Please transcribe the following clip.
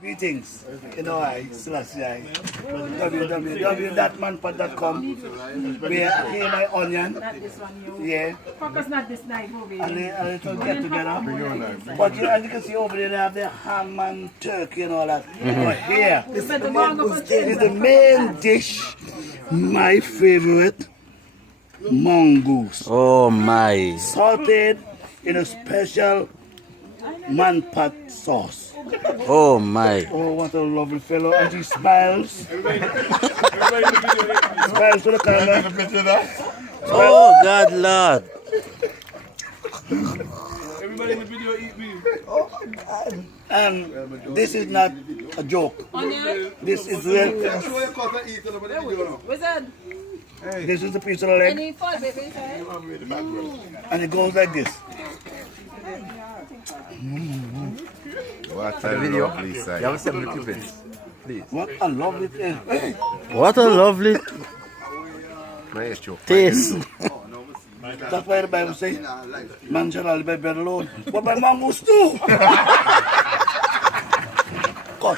Greetings, you know Selassie www.thatmanpod.com. Where here my onion. Not this one, you. Yeah. Focus not this knife over And a little get together. But you, as you can see over there, they have the ham and turkey and all that. But here, this is the main dish, my favorite, mongoose. Oh my. Salted in a special man pot sauce. Oh my. Oh, what a lovely fellow. And he smiles. Smiles to the camera. Oh God, Lord. Everybody in the video eat beef. And this is not a joke. This is real. What's that? This is a piece of the leg. Any fall, baby? And it goes like this. What a lovely sight. What a lovely thing. Hey, What a lovely taste. that's why the Bible says, man shall not live by bread alone, but by mongoose too.